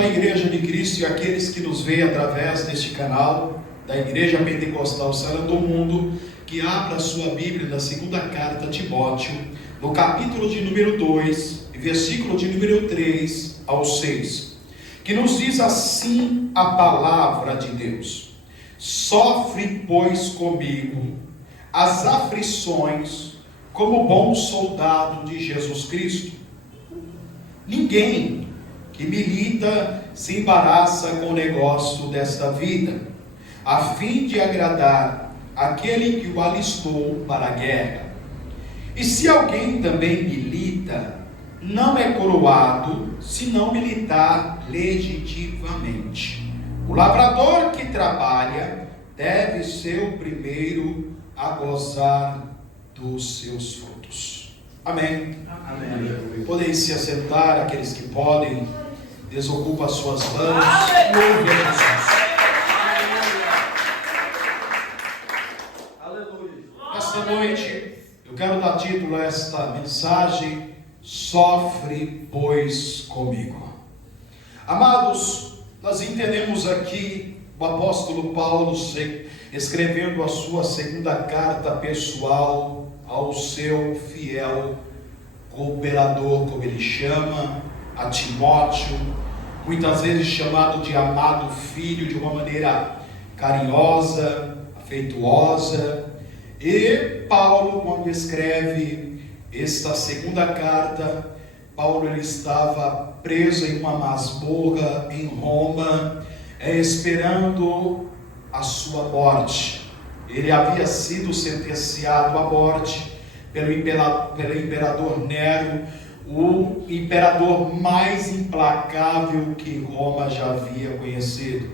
à Igreja de Cristo e àqueles que nos veem através deste canal da Igreja Pentecostal Sara do Mundo, que abra a sua Bíblia na segunda carta a Timóteo, no capítulo de número 2, versículo de número 3 ao 6, que nos diz assim a palavra de Deus: sofre, pois, comigo as aflições como bom soldado de Jesus Cristo. Ninguém que milita se embaraça com o negócio desta vida, a fim de agradar aquele que o alistou para a guerra. E se alguém também milita, não é coroado se não militar legitimamente. O lavrador que trabalha deve ser o primeiro a gozar dos seus frutos. Amém. Amém. Podem se assentar, aqueles que podem, desocupam as suas mãos. Louve a Jesus. Aleluia. Esta noite eu quero dar título a esta mensagem: sofre, pois, comigo. Amados, nós entendemos aqui o apóstolo Paulo escrevendo a sua segunda carta pessoal ao seu fiel cooperador, como ele chama, a Timóteo, muitas vezes chamado de amado filho, de uma maneira carinhosa, afetuosa. E Paulo, quando escreve esta segunda carta, Paulo ele estava preso em uma masmorra em Roma, esperando a sua morte. Ele havia sido sentenciado à morte pelo imperador Nero, o imperador mais implacável que Roma já havia conhecido.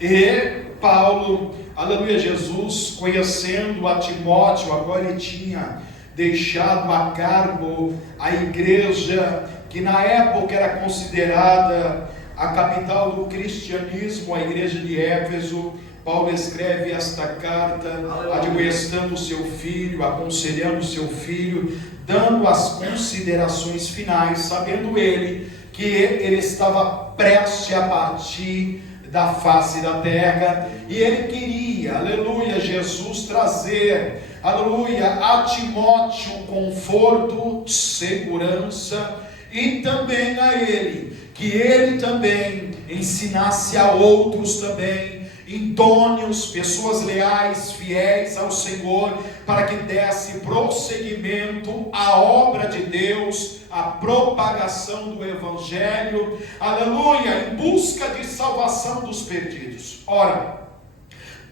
E Paulo, aleluia, Jesus, conhecendo a Timóteo, agora ele tinha deixado a cargo a igreja que na época era considerada a capital do cristianismo, a igreja de Éfeso. Paulo escreve esta carta, admoestando o seu filho, aconselhando o seu filho, dando as considerações finais, sabendo ele que ele estava prestes a partir da face da terra, e ele queria, aleluia, Jesus trazer, aleluia, a Timóteo conforto, segurança, e também a ele, que ele também ensinasse a outros também, idôneos, pessoas leais, fiéis ao Senhor, para que desse prosseguimento à obra de Deus, à propagação do Evangelho, aleluia, em busca de salvação dos perdidos. Ora,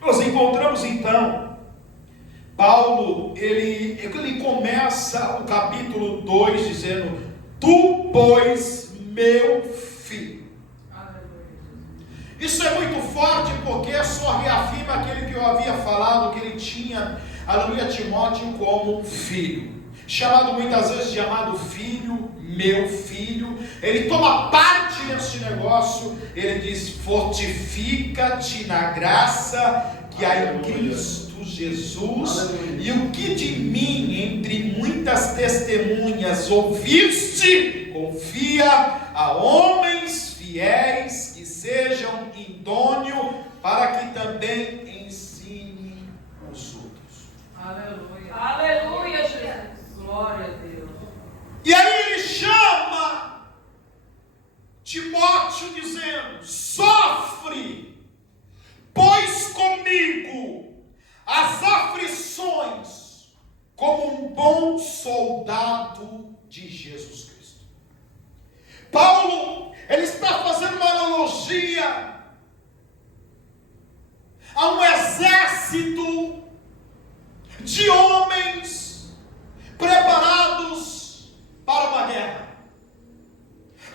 nós encontramos então, Paulo, ele começa o capítulo 2 dizendo: tu, pois, meu filho. Isso é muito forte, porque só reafirma aquele que eu havia falado, que ele tinha, aleluia, Timóteo como filho, chamado muitas vezes de amado filho, meu filho. Ele toma parte nesse negócio. Ele diz: fortifica-te na graça que há em Cristo Jesus, e o que de mim, entre muitas testemunhas, ouviste, confia a homens fiéis que sejam idôneos, para que também ensine os outros. Aleluia. Aleluia, Jesus. Glória a Deus. E aí ele chama Timóteo dizendo: sofre, pois, comigo as aflições como um bom soldado de Jesus Cristo. Paulo, ele está fazendo uma analogia a um exército de homens preparados para uma guerra.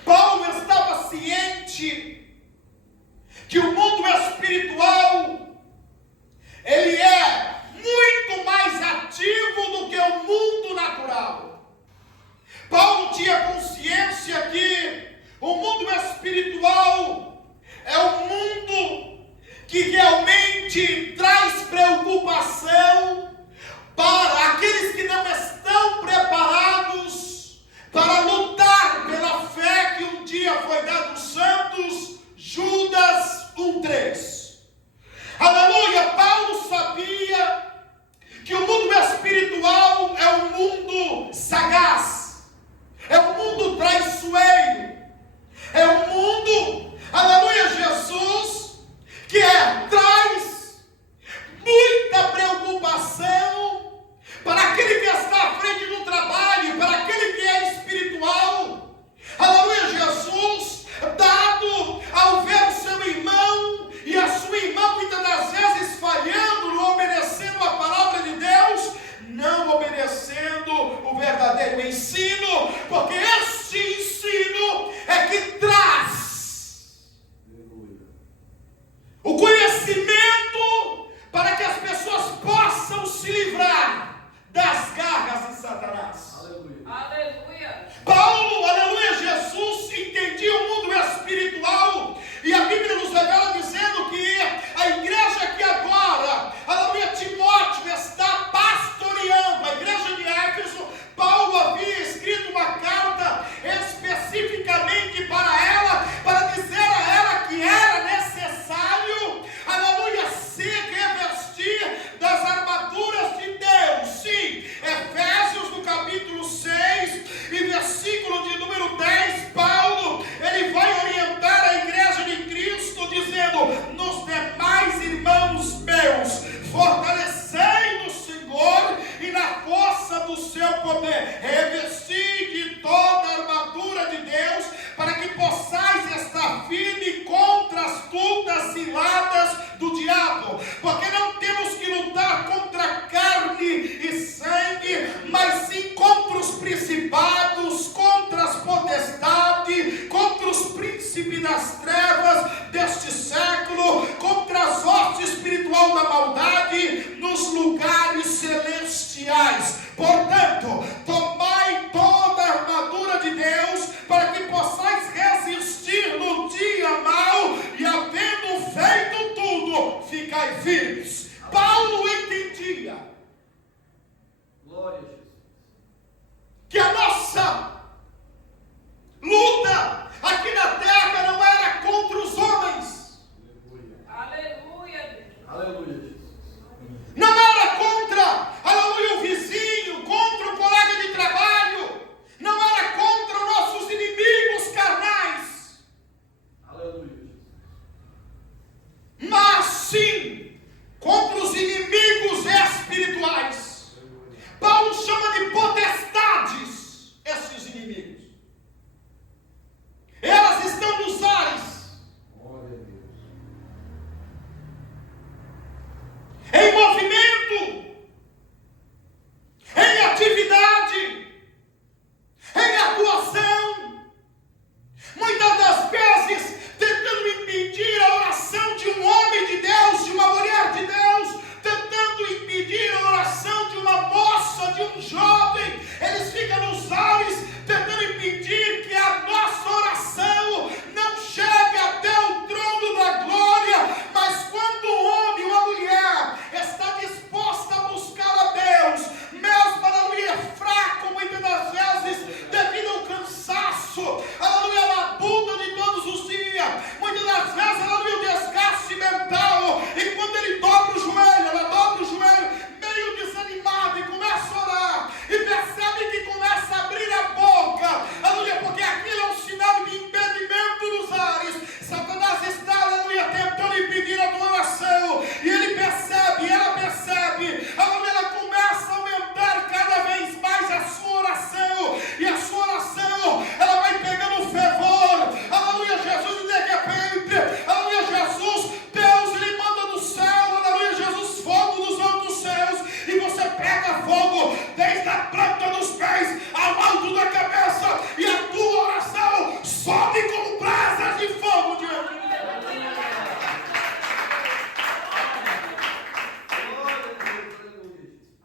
Paulo estava ciente que o mundo espiritual ele é muito mais ativo do que o mundo natural. Paulo tinha consciência que o mundo espiritual é um mundo que realmente traz preocupação para aqueles que não estão preparados para lutar pela fé que um dia foi dada aos santos, espirituais. Portanto, tomai toda a armadura de Deus, para que possais resistir no dia mau, e havendo feito tudo, ficai firmes. Paulo entendia Glória a Jesus. que a nossa luta aqui na terra não era contra os homens, Aleluia. Aleluia, Jesus. não era contra, aleluia, o vizinho, contra o colega de trabalho, não era contra os nossos inimigos carnais, Aleluia, Jesus. mas sim contra os inimigos espirituais. Paulo chama de potestades esses inimigos. Elas estão nos ares, Glória a Deus. em movimento, em atividade, em atuação, muitas das vezes tentando impedir a oração de um homem de Deus, de uma mulher de Deus, tentando impedir a oração de uma moça, de um jovem. Eles ficam nos ares tentando impedir que a nossa oração não chegue até o trono da glória. Mas quando um homem, uma mulher está disposta a buscar a Deus, mesmo aleluia fraco muitas das vezes devido ao cansaço, aleluia, a labuta de todos os dias, muitas das vezes aleluia o desgaste mental, e quando ele dobra o joelho, ela dobra o joelho meio desanimado e começa a orar, e percebe que começa a abrir a boca, aleluia, porque aquilo é um sinal de impedimento nos ares. Satanás está, aleluia, tentando impedir a tua oração, e ele percebe, ela percebe, aleluia, ela começa a aumentar cada vez mais a sua oração, e a sua oração, ela vai pegando fervor, aleluia, Jesus, e de repente, aleluia, Jesus, Deus, ele manda do céu, aleluia, Jesus, fogo dos altos céus, e você pega fogo desde a planta dos pés ao alto da cabeça, e a tua oração sobe como brasas de fogo diante de Deus.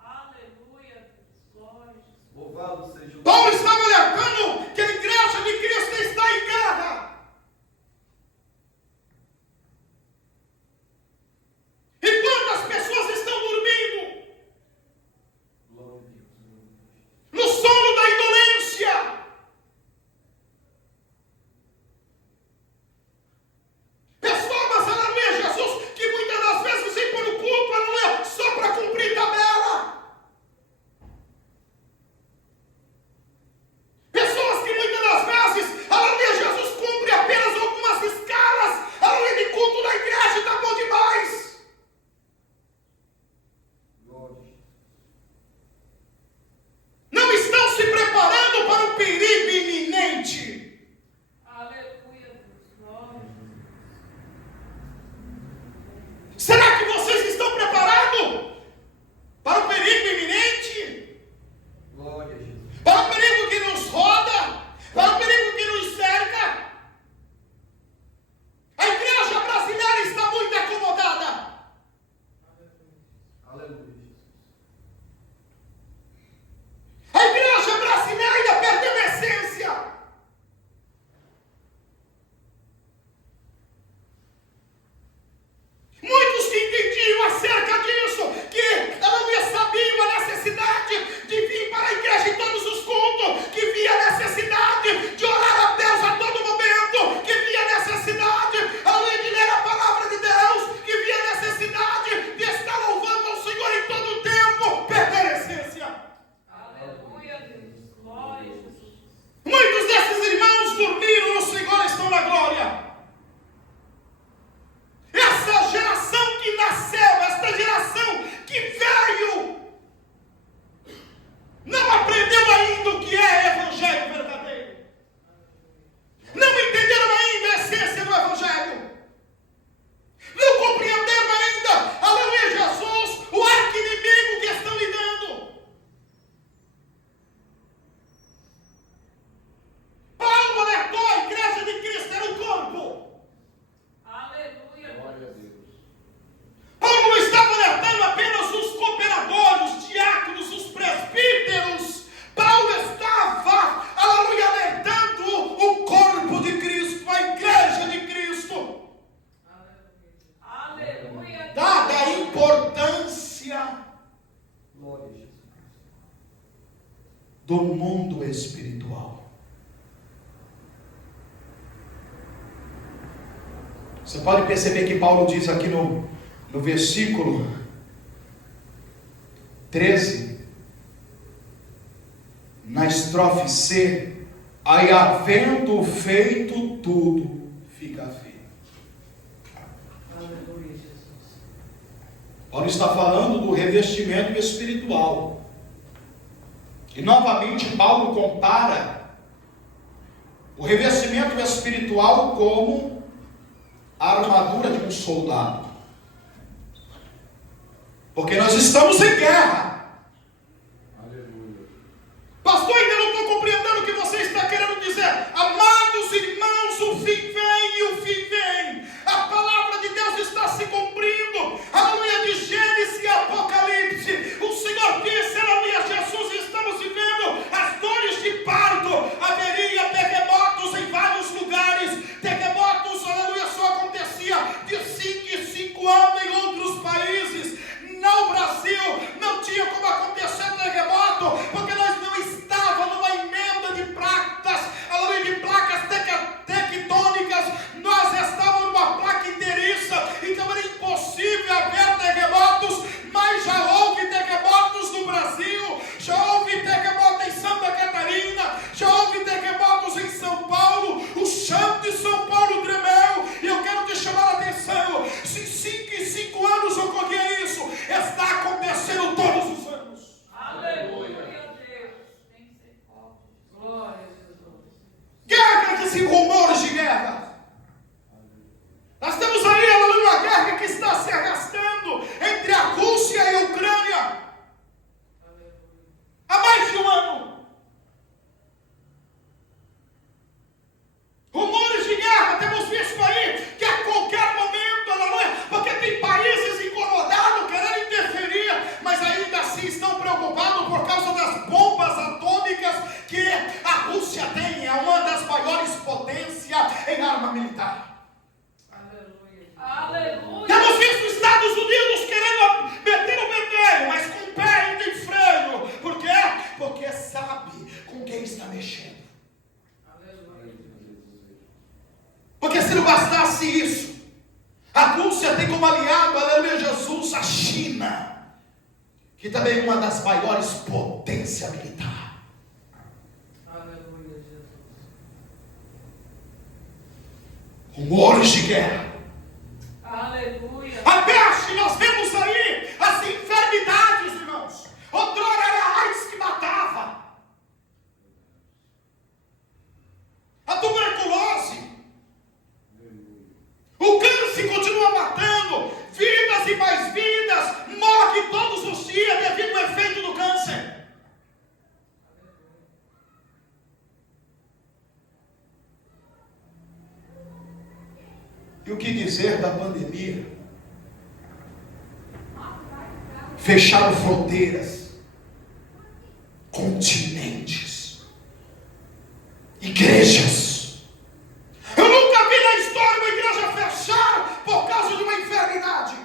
Aleluia. Glória. Louvado seja o Paulo estava alertando que a igreja de Cristo está em guerra. E quantas pessoas estão dormindo Glória a Deus. no sono da indolência? Pessoas, aleluia, Jesus, que muitas das vezes vêm para o culto, aleluia, só para cumprir tabela. do mundo espiritual. Você pode perceber que Paulo diz aqui no versículo 13, na estrofe C, aí havendo feito tudo, fica firme. Aleluia, Jesus. Paulo está falando do revestimento espiritual. E novamente Paulo compara o revestimento espiritual como a armadura de um soldado. Porque nós estamos em guerra. Aleluia. Pastor, ainda não estou compreendendo o que você está querendo dizer. Amados irmãos, o fim vem e o fim vem. A palavra de Deus está se cumprindo. Aleluia, de Gênesis e Apocalipse. O Senhor disse, aleluia, Jesus, estamos vivendo as dores de parto. Haveria terremotos em vários lugares. Terremotos, aleluia, só acontecia de 5 em 5 anos em outros países. No Brasil não tinha como acontecer terremoto, porque nós não estávamos numa emenda de placas, aleluia, de placas tectônicas, nós estávamos numa placa inteiriça, então era impossível haver terremotos, mas já houve terremotos no Brasil, já houve terremoto em Santa Catarina, já houve terremotos em São Paulo, o chão de São Paulo tremeu, e eu quero te chamar a atenção, se 5 em 5 anos ocorria isso, está acontecendo todos os anos. Aleluia, Deus. Tem que ser forte. Glória a Jesus. Guerras e rumores de guerra. Nós temos aí, aleluia, uma guerra que está se arrastando entre a Rússia e a Ucrânia há mais de um ano. Rumores de guerra, temos visto aí que a qualquer momento, aleluia, porque tem países incomodados querendo interferir, mas ainda assim estão preocupados por causa das bombas atômicas que a Rússia tem, é uma das maiores potências em arma militar. Aleluia. Aleluia. Temos visto os Estados Unidos querendo meter o bedelho, mas com o pé ainda em freio. Por quê? Porque sabe com quem está mexendo. Porque se não bastasse isso, a Rússia tem como aliado, aleluia, Jesus, a China, que também é uma das maiores potências militares. Aleluia, Jesus. Rumores de guerra. Aleluia. A peste, nós vemos aí as enfermidades, irmãos. Outrora era a AIDS que matava. A tuberculose. O câncer continua matando, vidas e mais vidas, morre todos os dias devido ao efeito do câncer. E o que dizer da pandemia? Fecharam fronteiras, continentes, igrejas. Eu nunca vi na história uma igreja fechar por causa de uma enfermidade.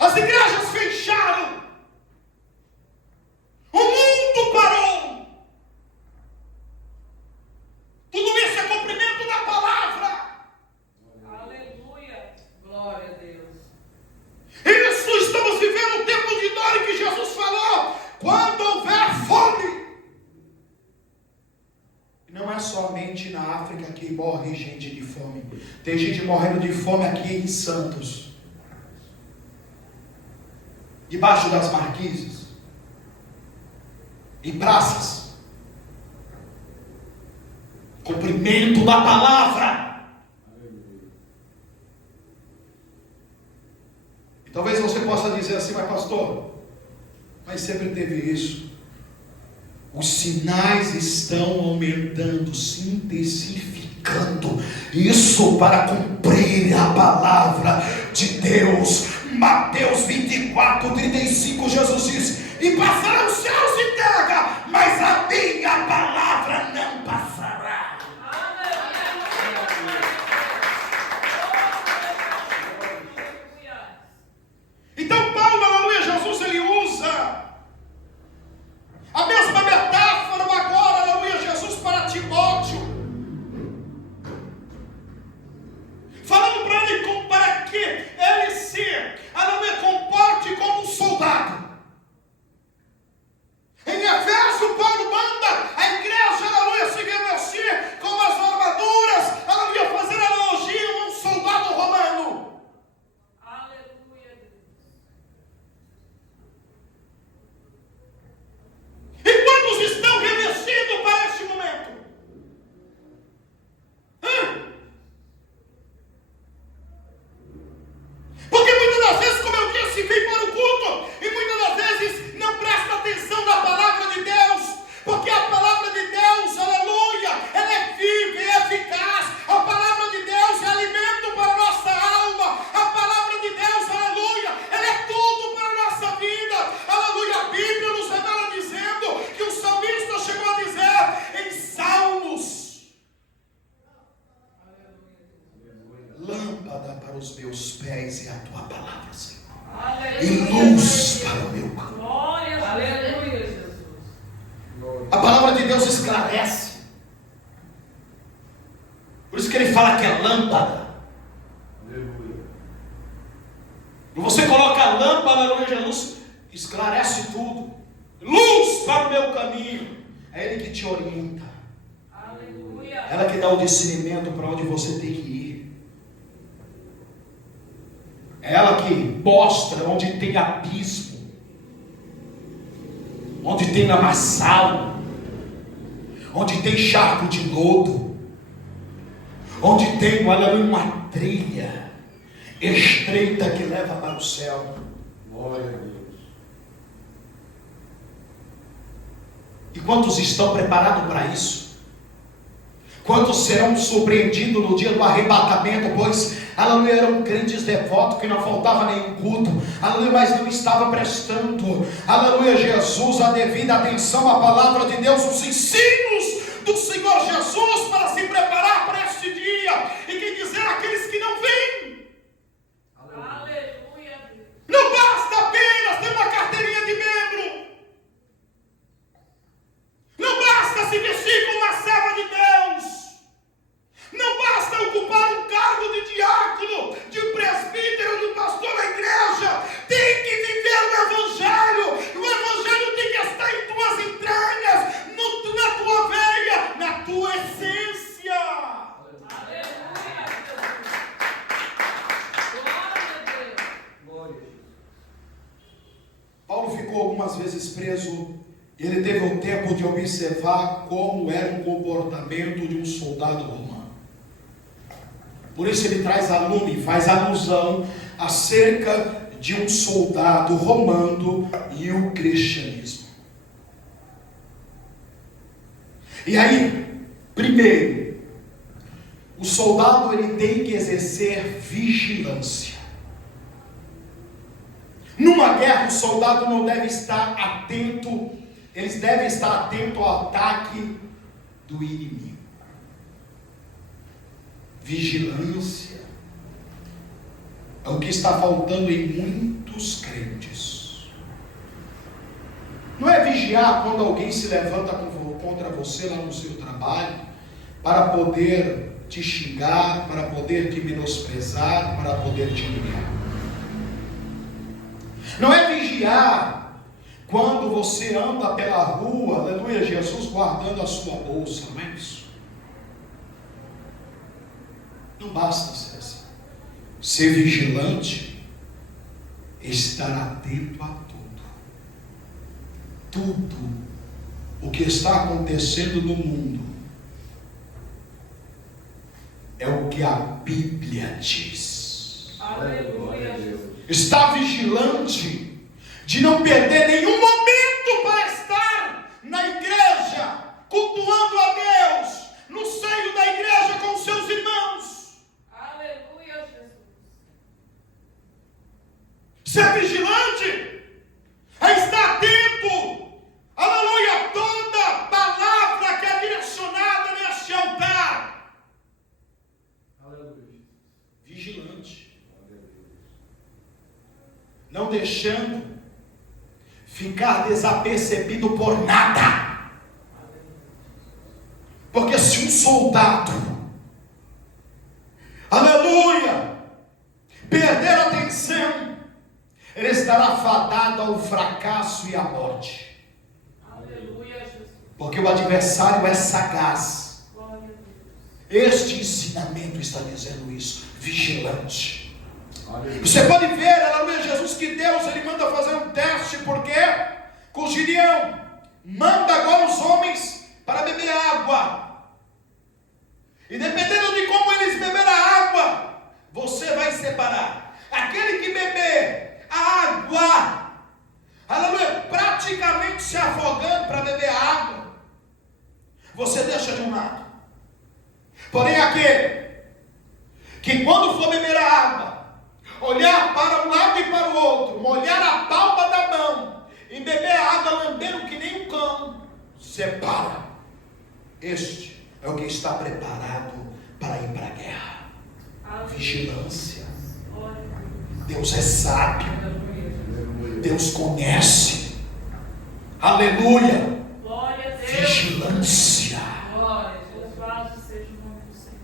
As igrejas fecharam. O mundo parou. Tudo isso é cumprimento da palavra. Aleluia. Glória a Deus. Isso, estamos vivendo um tempo de dor em que Jesus falou: quando houver fome. Não é somente na África que morre gente de fome. Tem gente morrendo de fome aqui em Santos, debaixo das marquises, em praças. Cumprimento da palavra. E talvez você possa dizer assim: mas pastor, mas sempre teve isso. Os sinais estão aumentando, se intensificando. Isso para cumprir a palavra de Deus. Mateus 24:35, Jesus diz: e passarão os céus e terra, mas a minha palavra não passará. Então Paulo, aleluia, Jesus, ele luz para o meu caminho. Glória. Aleluia, Jesus. A palavra de Deus esclarece. Por isso que ele fala que é lâmpada. Aleluia. E você coloca a lâmpada, aleluia, Jesus, esclarece tudo. Luz para o meu caminho. É Ele que te orienta. Aleluia. Ela que dá o discernimento para onde você tem que ir. É ela que mostra onde tem abismo, onde tem lamaçal, onde tem charco de lodo, onde tem, aleluia, uma trilha estreita que leva para o céu. Glória a Deus. E quantos estão preparados para isso? Quantos serão surpreendidos no dia do arrebatamento? Pois, aleluia, eram crentes devotos que não faltava nenhum culto, aleluia, mas não estava prestando, aleluia, Jesus, a devida atenção à palavra de Deus, os ensinos do Senhor Jesus, para se preparar para este dia. E quem dizer aqueles que não vêm, Aleluia, Deus. não basta apenas ter uma carteirinha de membro, não basta se vestir como uma serva de Deus, não basta ocupar um cargo de diácono, de presbítero, de pastor da igreja. Tem que viver o Evangelho. O Evangelho tem que estar em tuas entranhas, na tua veia, na tua essência. Aleluia, Jesus. Glória a Deus. Glória a Deus. Paulo ficou algumas vezes preso. Ele teve o tempo de observar como era o comportamento de um soldado romano. Por isso ele traz aluno, faz alusão acerca de um soldado romano e o cristianismo. E aí, primeiro, o soldado ele tem que exercer vigilância. Numa guerra, o soldado não deve estar atento, eles devem estar atentos ao ataque do inimigo. Vigilância é o que está faltando em muitos crentes. Não é vigiar quando alguém se levanta contra você lá no seu trabalho, para poder te xingar, para poder te menosprezar, para poder te humilhar. Não é vigiar quando você anda pela rua, aleluia, Jesus, guardando a sua bolsa, não é isso? Não basta ser assim. Ser vigilante, estar atento a tudo. Tudo o que está acontecendo no mundo é o que a Bíblia diz. Aleluia, Jesus. Está vigilante de não perder nenhum momento para estar na igreja, cultuando a Deus, no seio da igreja com seus irmãos. Aleluia, Jesus. Ser vigilante é estar atento, aleluia, a toda palavra que é direcionada neste altar. Aleluia. Vigilante, não deixando ficar desapercebido por nada. Porque se um soldado, aleluia, perder a atenção, ele estará fadado ao fracasso e à morte. Aleluia, Jesus. Porque o adversário é sagaz. Glória a Deus. Este ensinamento está dizendo isso, vigilante. Aleluia. Você pode ver, aleluia, Jesus, que Deus ele manda fazer um teste, porque com Gideão, manda agora os homens para beber água. E dependendo de como eles beberam a água, você vai separar. Aquele que beber a água, aleluia, praticamente se afogando para beber a água, você deixa de um lado. Porém aquele que quando for beber a água, olhar para um lado e para o outro, molhar a palma da mão e beber a água lambendo que nem um cão, separa. Este é o que está preparado para ir para a guerra. Aleluia. Vigilância. Glória a Deus. Deus é sábio. Aleluia. Deus conhece. Aleluia. Glória a Deus. Vigilância. Glória. Louvado seja o nome do Senhor.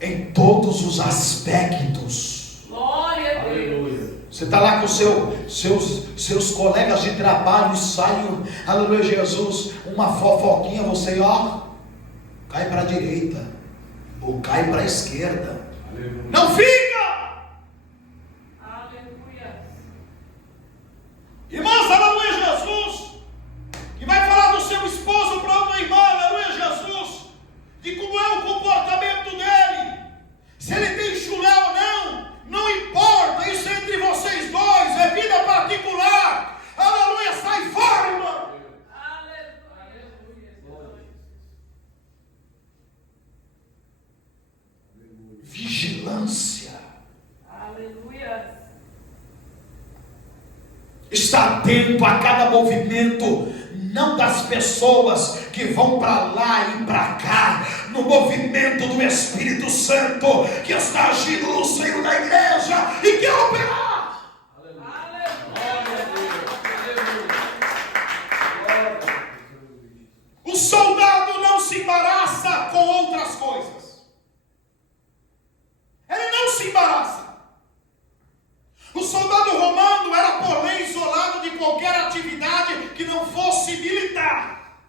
Em todos os aspectos. Glória a Deus. Aleluia. Você está lá com seus colegas de trabalho e saem, aleluia Jesus, uma fofoquinha, você cai para a direita ou cai para a esquerda. Aleluia. Não fica! Aleluia. Irmãos, aleluia Jesus, que vai falar do seu esposo para outra irmã, aleluia Jesus, de como é o comportamento dele, se ele tem chulé ou não, não importa, isso é entre vocês dois, é vida particular, aleluia, sai fora, irmão. Vigilância. Aleluia. Está atento a cada movimento, não das pessoas que vão para lá e para cá, no movimento do Espírito Santo que está agindo no seio da igreja e quer operar. O soldado não se embaraça com outras coisas. Ele não se embaraça. O soldado romano era por lei isolado de qualquer atividade que não fosse militar.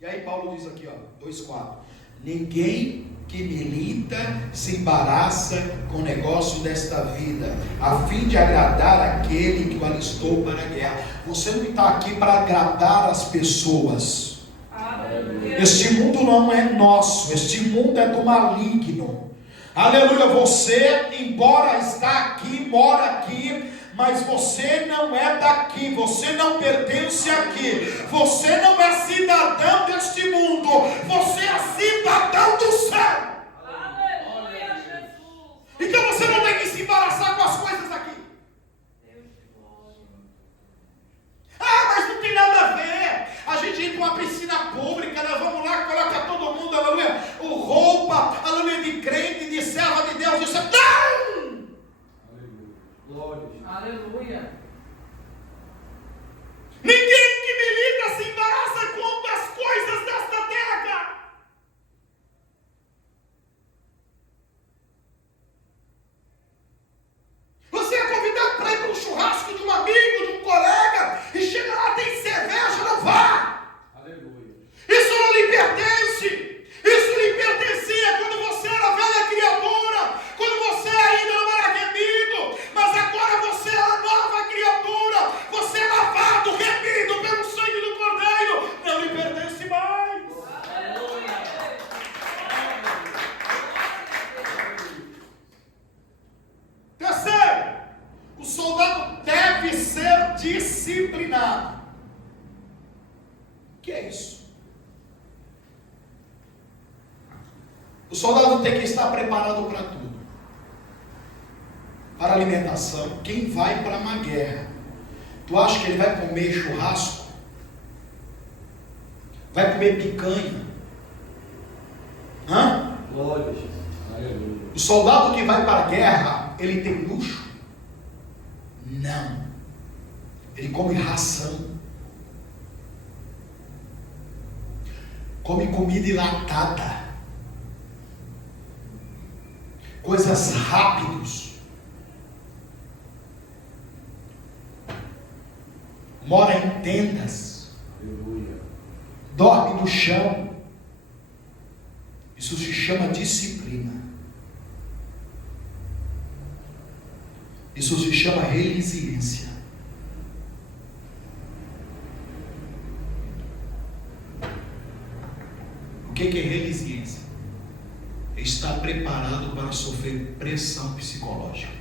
E aí Paulo diz aqui, 2:4. Ninguém que milita se embaraça com o negócio desta vida, a fim de agradar aquele que o alistou para a guerra. Você não está aqui para agradar as pessoas. Aleluia. Este mundo não é nosso, este mundo é do maligno. Aleluia, você, embora está aqui, mora aqui, mas você não é daqui, você não pertence aqui, você não é cidadão deste mundo, você é cidadão do céu. Aleluia, Jesus. Então você não tem que se embaraçar com as coisas aqui. Deus de glória. Mas não tem nada a ver. A gente entra para uma piscina pública, nós vamos lá, coloca todo mundo, aleluia, o roupa, aleluia, de crente, de serva de Deus, isso não! Aleluia. Glória. Aleluia. Ninguém que milita se embaraça com as coisas desta terra. Você é convidado para ir para um churrasco de um amigo, de um colega, e chega lá, tem cerveja, não vá. Aleluia. Isso não lhe pertence. Isso lhe pertencia quando você era velha criatura, quando você ainda não era remido, mas agora você é a nova criatura, você é lavado, remido pelo sangue do Cordeiro, não lhe pertence mais. Terceiro, o soldado deve ser disciplinado. O que é isso? O soldado tem que estar preparado para tudo. Para alimentação. Quem vai para uma guerra, tu acha que ele vai comer churrasco? Vai comer picanha? Glória. Aleluia. O soldado que vai para a guerra, ele tem luxo? Não. Ele come ração. Come comida enlatada. Coisas rápidas. Mora em tendas. Aleluia. Dorme no chão. Isso se chama disciplina. Isso se chama resiliência. O que é resiliência? É estar preparado para sofrer pressão psicológica.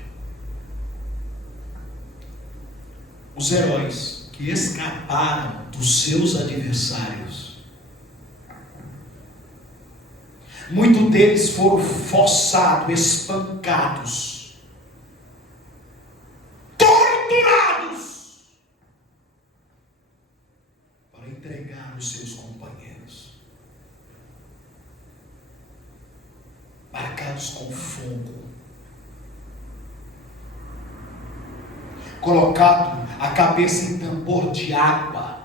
Os heróis que escaparam dos seus adversários, muitos deles foram forçados, espancados, torturados, para entregar os seus companheiros, marcados com fogo. colocado a cabeça em tambor de água,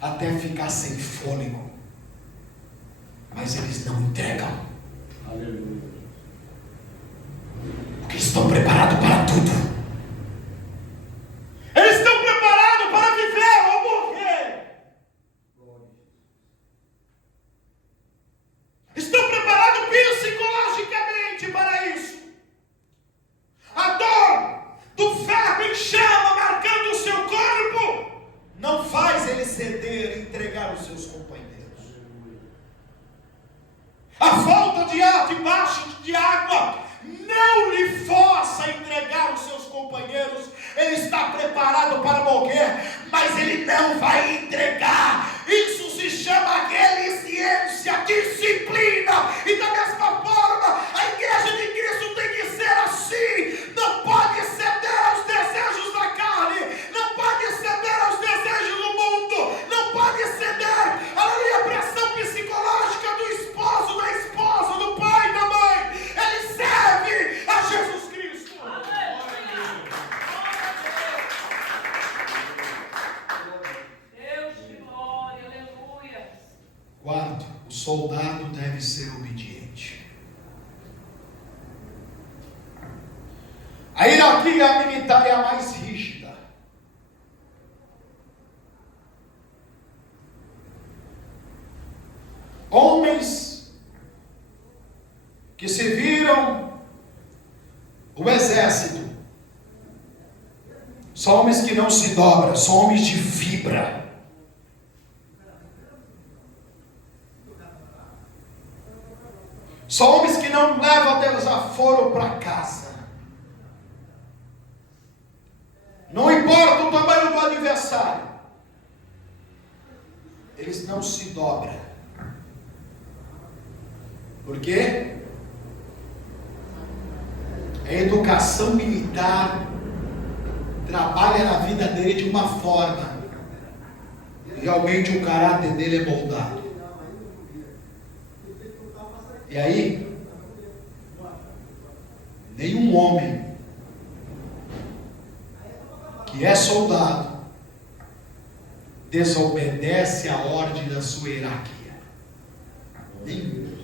até ficar sem fôlego. Mas eles não entregam. Aleluia. Porque estão preparados para tudo. Eles estão preparados para viver ou morrer. Estão preparados psicologicamente para isso. A dor do ferro em chama marcando o seu corpo não faz ele ceder e entregar os seus companheiros. A falta de ar debaixo de água não lhe força a entregar os seus companheiros. Ele está preparado para morrer, mas ele não vai entregar. Isso se chama resiliência, disciplina. E da mesma forma, a igreja de Cristo tem que ser assim. Não pode ceder aos desejos da carne, não pode ceder aos desejos do mundo, não pode ceder à pressão psicológica do esposo, da esposa, do pai, da mãe. Ele serve a Jesus Cristo. Deus de glória, aleluia. Quarto, o soldado deve ser obediente. A hierarquia militar é a mais rígida. Homens que serviram o exército são homens que não se dobram, são homens de fibra. São homens que não levam desaforo para casa. Não importa o tamanho do adversário, eles não se dobram. Por quê? A educação militar trabalha na vida dele de uma forma, realmente o caráter dele é moldado. E aí, nenhum homem que é soldado desobedece à ordem da sua hierarquia. Nenhum.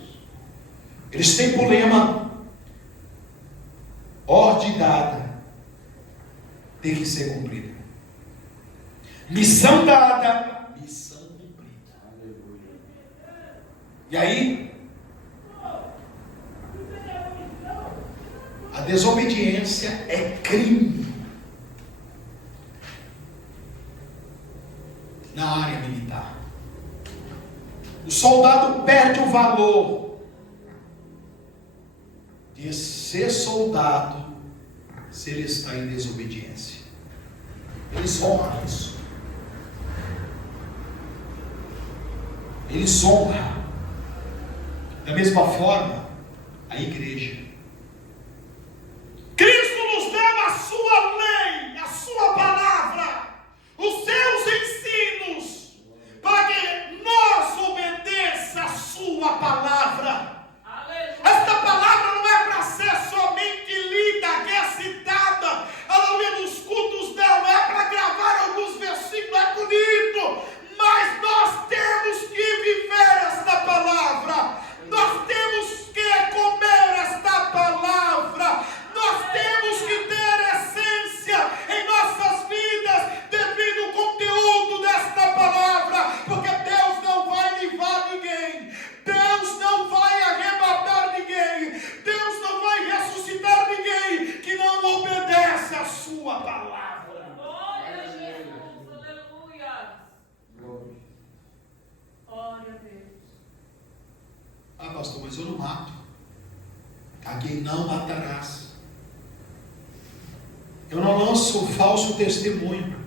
Eles têm por lema: ordem dada tem que ser cumprida. Missão dada, missão cumprida. E aí, a desobediência é crime na área militar. O soldado perde o valor de ser soldado se ele está em desobediência. Eles honram isso. Eles honram. Da mesma forma, a igreja. Cristo nos deu a sua lei, a sua palavra, os seus ensinos, para que nós obedeça a sua palavra. Esta palavra não é para ser somente lida, recitada, aleluia, nos cultos, não é para gravar alguns versículos, é bonito, mas nós temos que viver esta palavra, nós temos que comer esta palavra, nós temos que ter essência em nossas vidas devido ao conteúdo desta palavra, porque Deus não vai livrar ninguém, Deus não vai arrebatar ninguém, Deus não vai ressuscitar ninguém que não obedece a sua palavra. Glória a Jesus, aleluia. Glória a Deus. Ah, pastor, mas eu não mato. A quem não matarás. Eu não lanço falso testemunho.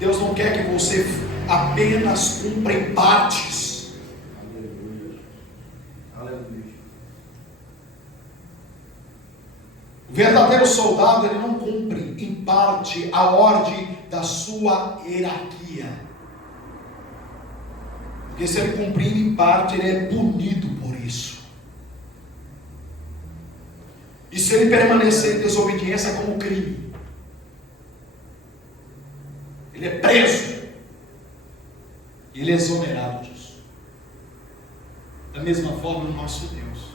Deus não quer que você apenas cumpra em partes. Aleluia. Aleluia. O verdadeiro soldado, ele não cumpre em parte a ordem da sua hierarquia. Porque se ele cumprir em parte, ele é punido por isso. E se ele permanecer em desobediência, é como crime. ele é preso, e ele é exonerado disso. Da mesma forma, o nosso Deus.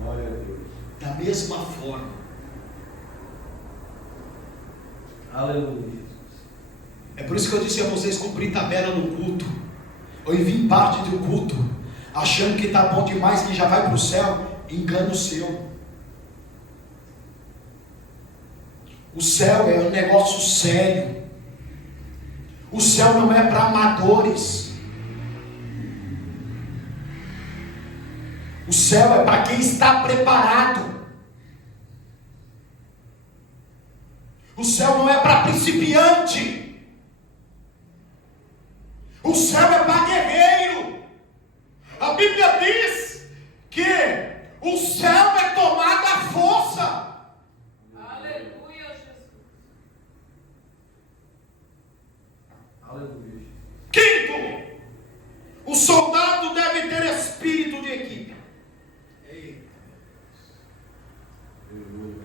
Glória a Deus. Da mesma forma. Aleluia. É por isso que eu disse a vocês cumprir tabela no culto, ou em vir parte do culto, achando que está bom demais, que já vai para o céu. Engano seu. O céu é um negócio sério. O céu não é para amadores. O céu é para quem está preparado. O céu não é para principiante. O céu é para guerreiro. A Bíblia diz que o céu é tomado à força. Aleluia, Jesus. Aleluia. Quinto, o soldado deve ter espírito de equipe. Aleluia.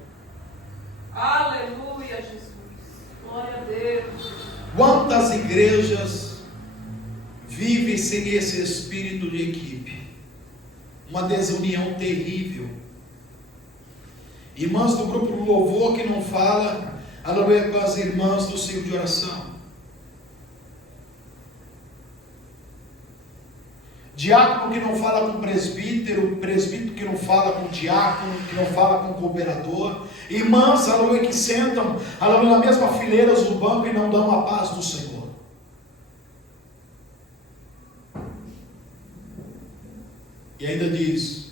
Aleluia, Jesus. Glória a Deus. Quantas igrejas vivem sem esse espírito de equipe? Uma desunião terrível. Irmãs do grupo do louvor que não fala, aleluia, com as irmãs do ciclo de oração. Diácono que não fala com presbítero, presbítero que não fala com diácono, que não fala com cooperador. Irmãs, aleluia, que sentam, aleluia, na mesma fileira do banco e não dão a paz do Senhor. E ainda diz: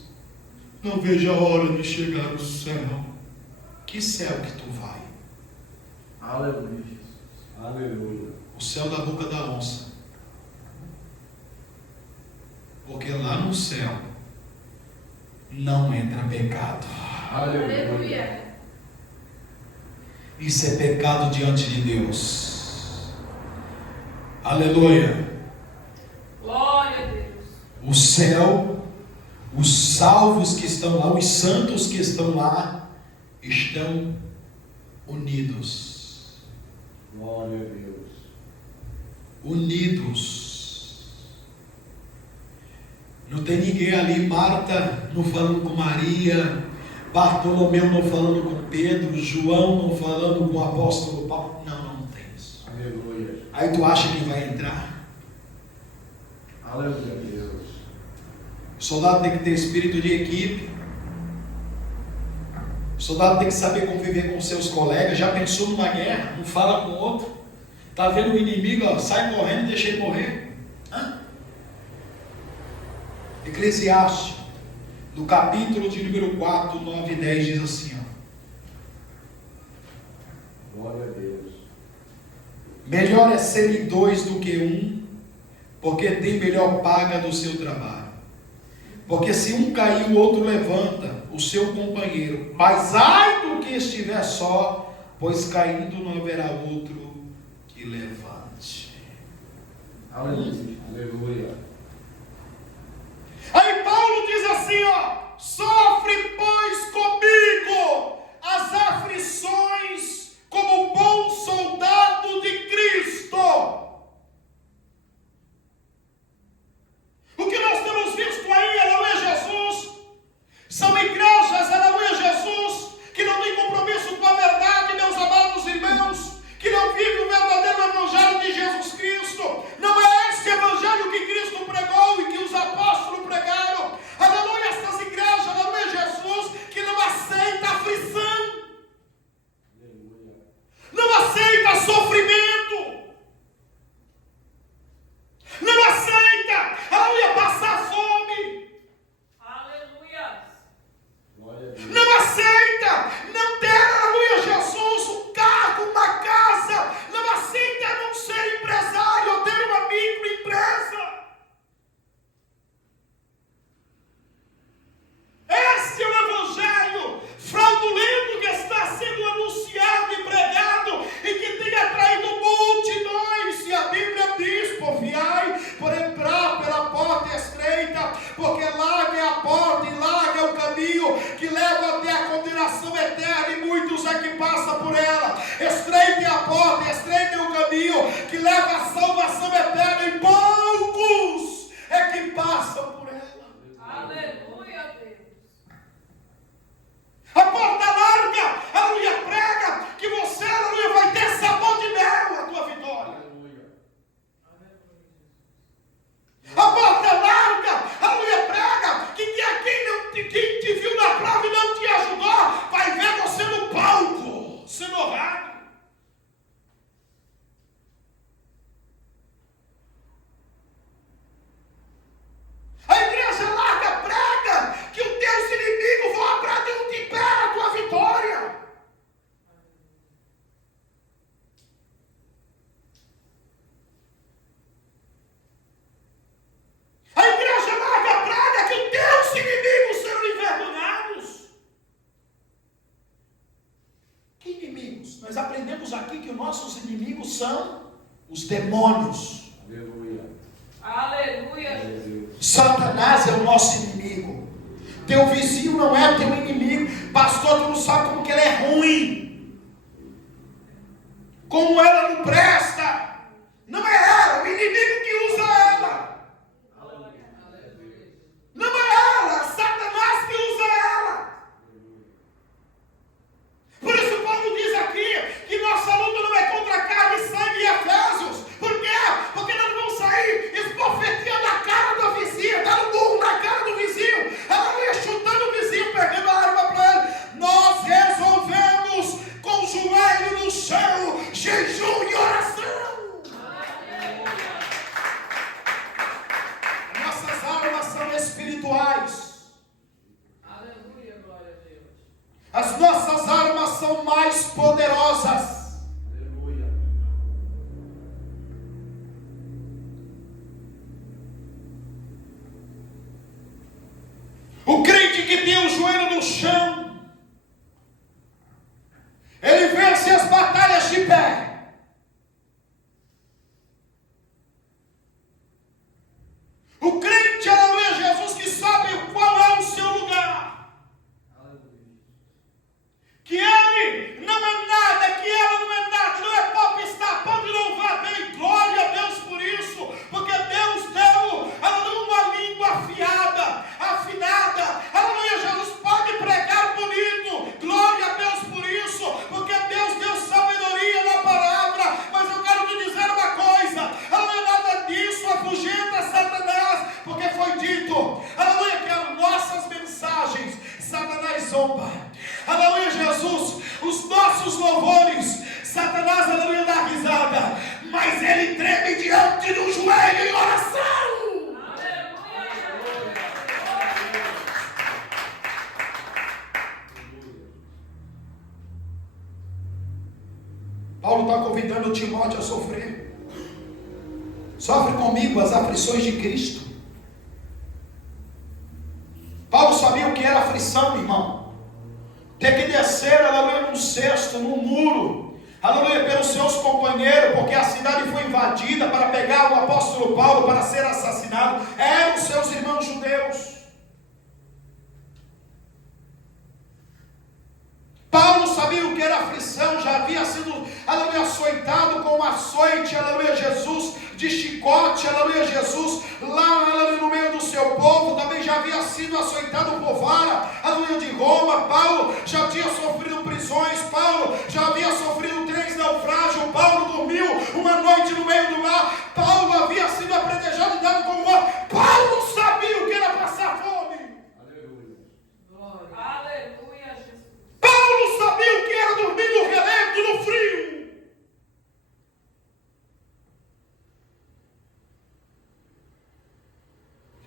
não vejo a hora de chegar no céu. Que céu que tu vai? Aleluia, Jesus. Aleluia. O céu da boca da onça. Porque lá no céu não entra pecado. Aleluia. Isso é pecado diante de Deus. Aleluia. Glória a Deus. O céu, os salvos que estão lá, os santos que estão lá, estão unidos. Glória a Deus. Unidos. Não tem ninguém ali, Marta não falando com Maria, Bartolomeu não falando com Pedro, João não falando com o apóstolo Paulo. Não tem isso. Aleluia. Aí tu acha que vai entrar? Aleluia, Deus. O soldado tem que ter espírito de equipe. O soldado tem que saber conviver com seus colegas. Já pensou numa guerra? Não fala com o outro. Está vendo o inimigo, ó, sai correndo e deixa ele morrer. Eclesiastes, no capítulo de número 4, 9 e 10, diz assim, ó: Glória a Deus. melhor é serem dois do que um, porque tem melhor paga do seu trabalho. Porque se um cair, o outro levanta o seu companheiro. Mas ai do que estiver só, pois caindo não haverá outro que levante. Aleluia. Aleluia. Aí Paulo diz assim, ó: sofre, pois, comigo as aflições como bom soldado de Cristo. O que nós temos visto aí, aleluia, Jesus, são igrejas, aleluia, Jesus, que não têm compromisso com a verdade, meus amados irmãos, que não vivem o verdadeiro evangelho de Jesus Cristo. Não é este evangelho que Cristo pregou e que os apóstolos pregaram. Aleluia, estas igrejas, aleluia, Jesus, que não aceita aflição, não aceita sofrimento, não aceita, aleluia, passar fome, Aleluia. Glória a Deus. não aceita não ter, aleluia, Jesus, um carro, uma casa, não aceita não ser empresário ou ter uma microempresa. Esse é o evangelho fraudulento que está sendo anunciado e pregado e que tem atraído multidões. E a Bíblia diz: porfiai por entrar pela porta estreita, porque larga é a porta e larga é o caminho que leva até a condenação eterna, e muitos é que passam por ela. Estreita é a porta, estreita é nós aprendemos aqui que os nossos inimigos são os demônios. Aleluia. Aleluia. Satanás é o nosso inimigo. Teu vizinho não é teu inimigo. Pastor, tu não sabe como que ele é ruim. Como ela não presta. Não é ela, o inimigo que usa ela. Não é ela, Satanás que usa ela. Por isso Paulo diz aqui que nossa luta não é contra carne e sangue em Efésios. Por quê? Porque nós vamos sair esbofeteando a cara do vizinho, dando burro na cara do vizinho, aleluia, chutando o vizinho, pegando a arma para ele. Nós resolvemos com o joelho no chão, jejum e oração. Nossas armas são espirituais. As nossas armas são mais poderosas. Aleluia. O crente que tem o joelho no chão, ele vence as batalhas de pé. O crente, aleluia, Jesus, que sabe qual é o seu lugar. Que ele não é nada, que ela não é nada, não é popstar, pode louvar bem, glória a Deus por isso, porque Deus deu, aleluia, uma língua afiada, afinada, aleluia, Jesus pode pregar bonito, glória a Deus por isso, porque Deus deu sabedoria na palavra, mas eu quero te dizer uma coisa, aleluia, nada disso afugenta Satanás, porque foi dito, aleluia, que as nossas mensagens, Satanás zomba. Aleluia, Jesus, os nossos louvores, Satanás, aleluia, dá risada, mas ele treme diante do joelho em oração. Paulo está convidando Timóteo a sofrer. Sofre comigo as aflições de Cristo. Paulo sabia o que era aflição, irmão. Ter que descer, aleluia, num cesto, num muro, aleluia, pelos seus companheiros, porque a cidade foi invadida para pegar o apóstolo Paulo para ser assassinado. Eram seus irmãos judeus. Paulo sabia o que era aflição, já havia sido, aleluia, açoitado com um açoite, aleluia, Jesus, de chicote, aleluia, Jesus, lá, aleluia, no meio do seu povo, também já havia sido açoitado por vara, aleluia, de Roma. Paulo já tinha sofrido prisões, Paulo já havia sofrido 3 naufrágios, Paulo dormiu uma noite no meio do mar, Paulo havia sido apredejado e dado como morto. Paulo sabia o que era passar fome. Aleluia, Jesus. Paulo sabia o que era dormir no relento, no frio.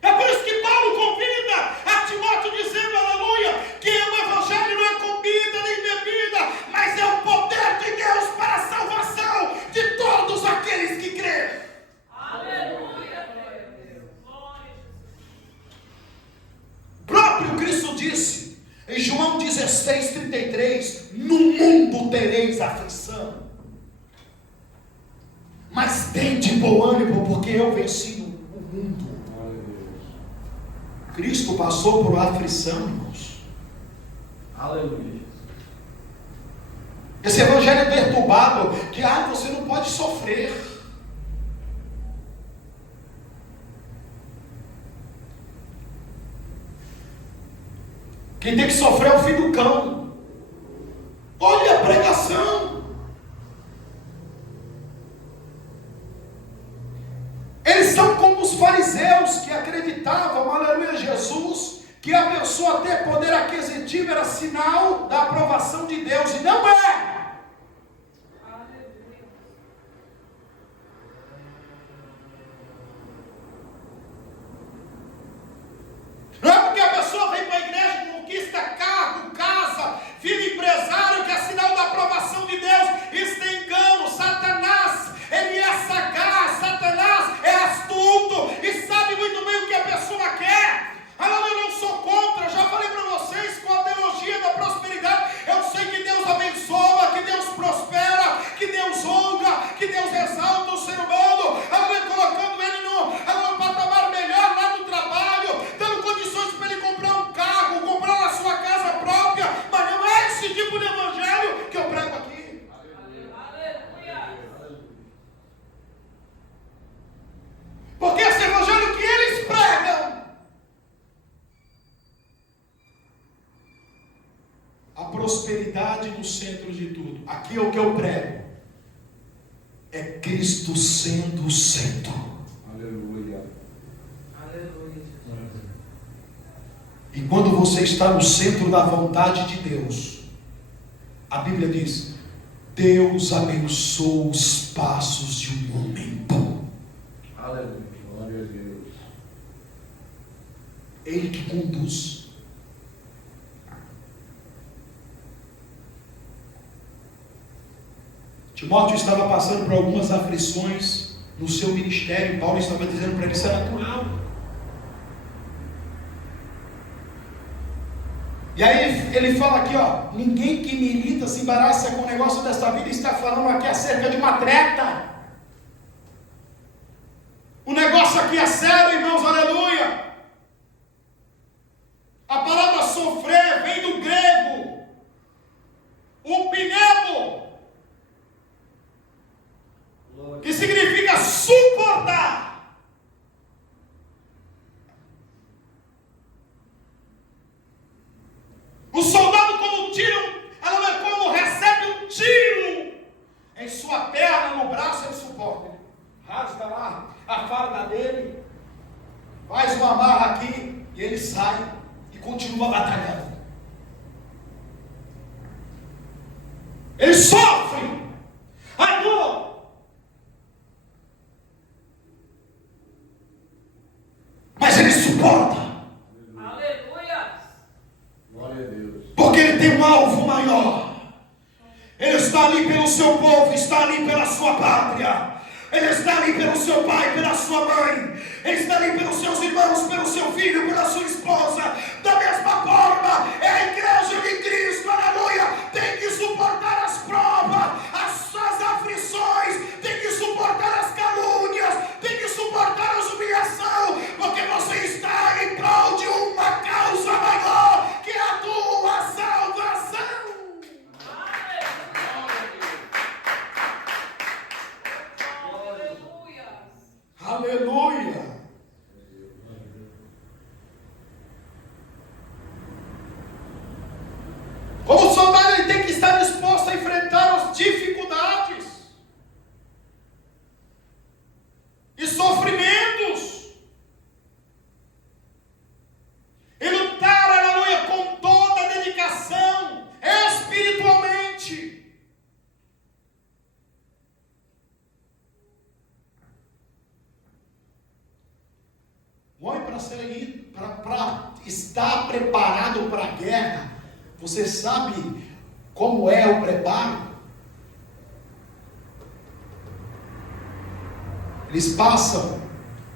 É por isso que Paulo convida a Timóteo dizendo, aleluia, que o evangelho não é comida nem bebida, mas é o poder de Deus para a salvação de todos aqueles que creem. Aleluia, Deus. Glória a Jesus. O próprio Cristo disse em João 16:33, no mundo tereis aflição, mas tende bom ânimo, porque eu venci o mundo. Cristo passou por aflição, irmãos. Aleluia. Esse evangelho é perturbado, que você não pode sofrer. Quem tem que sofrer é o filho do cão. Olha a pregação. Eles são como os fariseus que acreditavam, aleluia, Jesus, que a pessoa ter poder aquisitivo era sinal da aprovação de Deus, e não é. Não é porque a pessoa vem para a igreja, conquista carro, casa, vira empresário, que é sinal da aprovação de Deus. Isso é engano. Satanás, ele é sagaz, Satanás é astuto e sabe muito bem o que a pessoa quer. Eu não sou contra, já falei para vocês, com a teologia da prosperidade, eu sei prosperidade no centro de tudo. Aqui é o que eu prego. É Cristo sendo o centro. Aleluia. Aleluia. E quando você está no centro da vontade de Deus, a Bíblia diz: Deus abençoa os passos de um homem bom. Aleluia. Glória a Deus. Ele que conduz. Timóteo estava passando por algumas aflições no seu ministério. Paulo estava dizendo para ele: isso é natural. E aí ele fala aqui, ó: ninguém que milita se embaraça com o negócio dessa vida. Está falando aqui acerca de uma treta. O negócio aqui é sério, irmãos, aleluia. A palavra sofrer vem do grego, o pneumo, que significa suportar. O soldado, quando recebe um tiro em sua perna, no braço, ele suporta. Ele rasga lá a farda dele, faz uma amarra aqui e ele sai e continua batalhando. Ele sofre a dor, mas ele suporta. Aleluia. Glória a Deus. Porque ele tem um alvo maior. Ele está ali pelo seu povo, está ali pela sua pátria. Ele está ali pelo seu pai, pela sua mãe. Ele está ali pelos seus irmãos, pelo seu filho, pela sua esposa. Da mesma forma, é a igreja de Cristo, aleluia. Tem que suportar as provas, as aflições, tem que suportar as calúnias, tem que suportar as humilhações, porque você está em prol de uma causa maior, que é a tua salvação. Aleluia. Como soldado, ele tem que estar disposto a enfrentar as dificuldades e sofrimentos e lutar, aleluia, com toda a dedicação espiritualmente. O homem, para estar preparado para a guerra, você sabe como é o preparo? Eles passam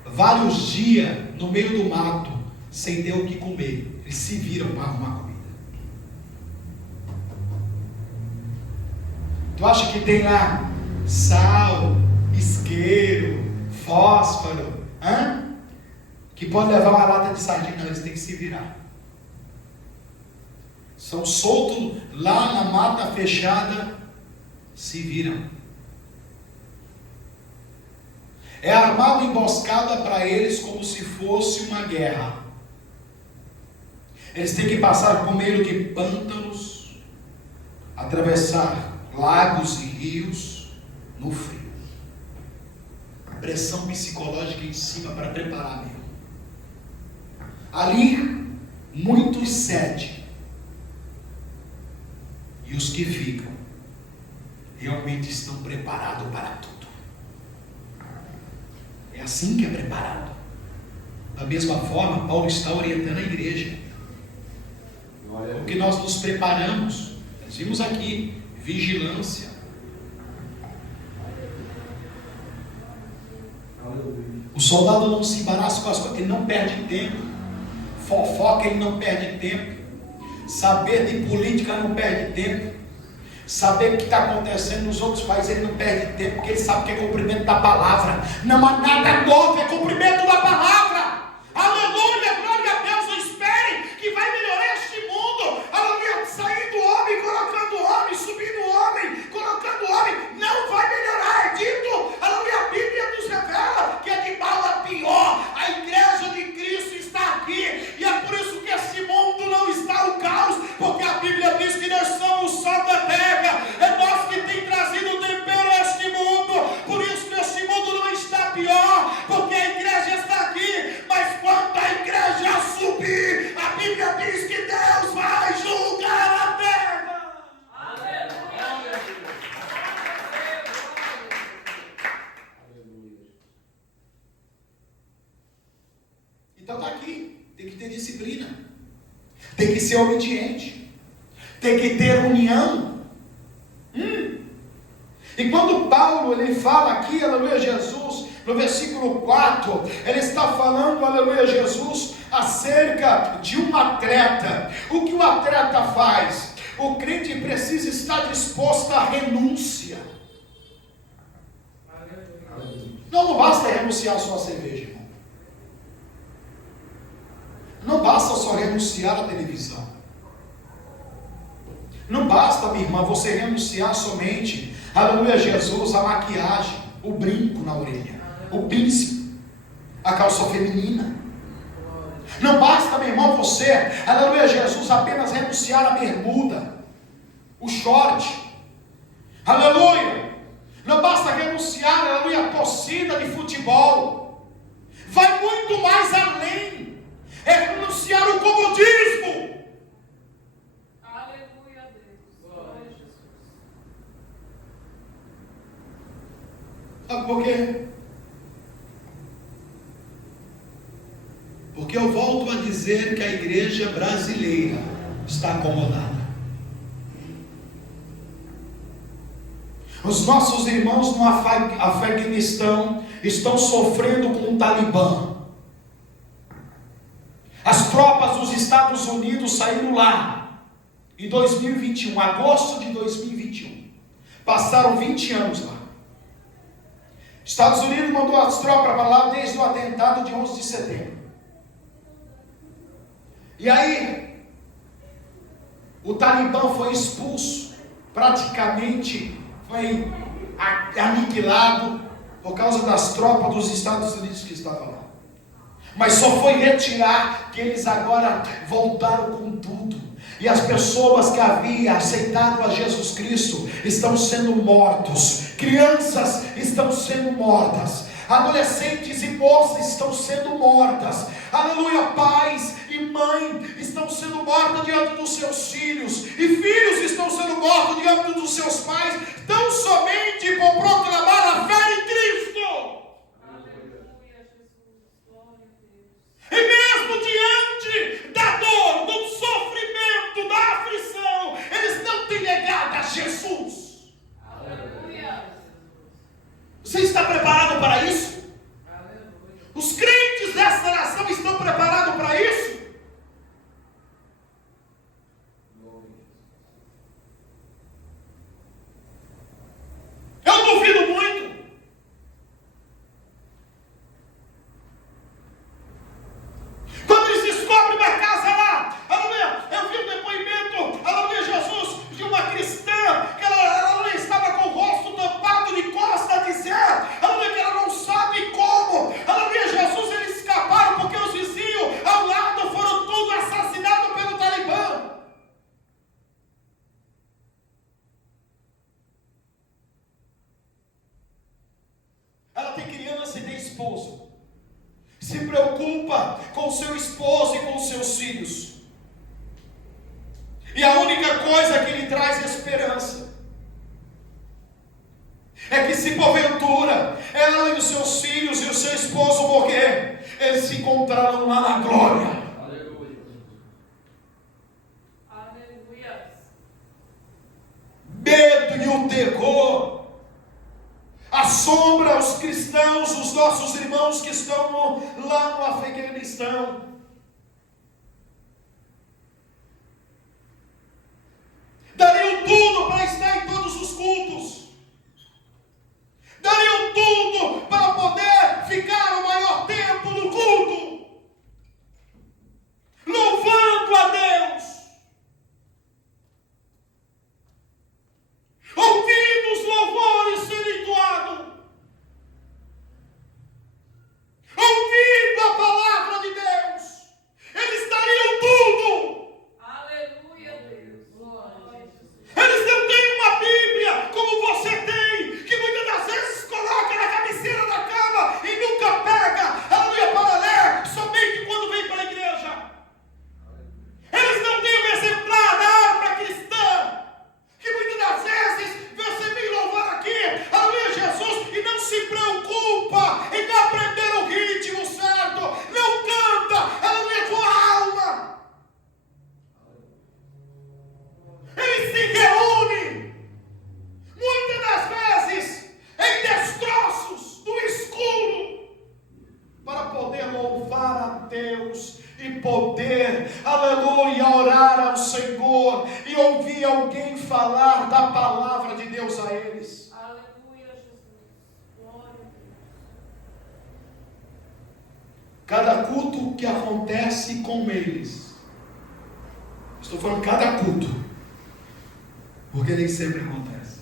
vários dias no meio do mato, sem ter o que comer. Eles se viram para arrumar comida. Tu acha que tem lá sal, isqueiro, fósforo, que pode levar uma lata de sardinha? Não, eles têm que se virar. São soltos lá na mata fechada, se viram. É armado emboscada para eles como se fosse uma guerra. Eles têm que passar por meio de pântanos, atravessar lagos e rios no frio. Pressão psicológica em cima para preparar mesmo. Ali, muitos cedem. E os que ficam, realmente estão preparados para tudo. É assim que é preparado. Da mesma forma, Paulo está orientando a igreja. O que nós nos preparamos, nós vimos aqui, vigilância. O soldado não se embaraça com as coisas, ele não perde tempo. Fofoca, ele não perde tempo. Saber de política não perde tempo. Saber o que está acontecendo nos outros países, ele não perde tempo, porque ele sabe que é cumprimento da palavra. Não há nada novo, é cumprimento da palavra. Aleluia, glória a Deus. Não espere que vai melhorar este mundo. Aleluia, saindo homem, colocando homem, subindo homem, colocando homem. Não vai melhorar, é dito. Aleluia, a Bíblia nos revela que é de mal a pior. A igreja de Cristo está aqui. E é por isso que esse mundo não está o caos, porque a Bíblia diz que nós somos tem que ser obediente, tem que ter união. E quando Paulo ele fala aqui, aleluia Jesus, no versículo 4, ele está falando, aleluia Jesus, acerca de um atleta. O que o atleta faz? O crente precisa estar disposto à renúncia. Não basta renunciar só à cerveja, irmão. Não basta só renunciar à televisão. Não basta, minha irmã, você renunciar somente, aleluia Jesus, a maquiagem, o brinco na orelha, o piercing, a calça feminina. Não basta, meu irmão, você, aleluia Jesus, apenas renunciar a bermuda, o short, aleluia. Não basta renunciar, aleluia, a torcida de futebol. Vai muito mais além. É renunciar o comodismo. Aleluia a Deus. Glória a Jesus. Sabe por quê? Porque eu volto a dizer que a igreja brasileira está acomodada. Os nossos irmãos no Afeganistão estão sofrendo com o Talibã. As tropas dos Estados Unidos saíram lá em 2021, agosto de 2021. Passaram 20 anos lá. Estados Unidos mandou as tropas para lá desde o atentado de 11 de setembro. E aí, o Talibã foi expulso, praticamente foi aniquilado por causa das tropas dos Estados Unidos que estavam lá. Mas só foi retirar que eles agora voltaram com tudo. E as pessoas que haviam aceitado a Jesus Cristo estão sendo mortos. Crianças estão sendo mortas. Adolescentes e moças estão sendo mortas. Aleluia, pais e mãe estão sendo mortos diante dos seus filhos. E filhos estão sendo mortos diante dos seus pais. Tão somente por proclamar a fé em Cristo. E mesmo diante da dor, do sofrimento, da aflição, eles não têm negado a Jesus. Aleluia. Você está preparado para isso? Os crentes desta nação estão preparados para isso? Eu duvido muito. Quando eles descobrem uma casa lá, aleluia, eu vi um depoimento, aleluia Jesus, de uma cristã, que ela estava com o rosto tampado de costa, dizendo, aleluia, que ela não sabe como, aleluia Jesus, eles escaparam porque os vizinhos ao lado foram todos assassinados pelo Talibã. Ela tem criança e tem esposo. Se preocupa com seu esposo e com seus filhos. E a única coisa que lhe traz esperança é que se porventura ela e os seus filhos e o seu esposo morrer, eles se encontrarão lá na glória. Aleluia. Aleluia. Medo e o terror assombra os cristãos, os nossos irmãos que estão lá no Afeganistão. Dariam tudo para estar em todos os cultos. Dariam tudo para poder ficar o maior tempo no culto, louvando a Deus, ouvindo os louvores serem entoados, ouvindo a palavra de Deus. falar da palavra de Deus a eles. Aleluia, Jesus. Glória a Deus. Cada culto que acontece com eles, estou falando cada culto, porque nem sempre acontece.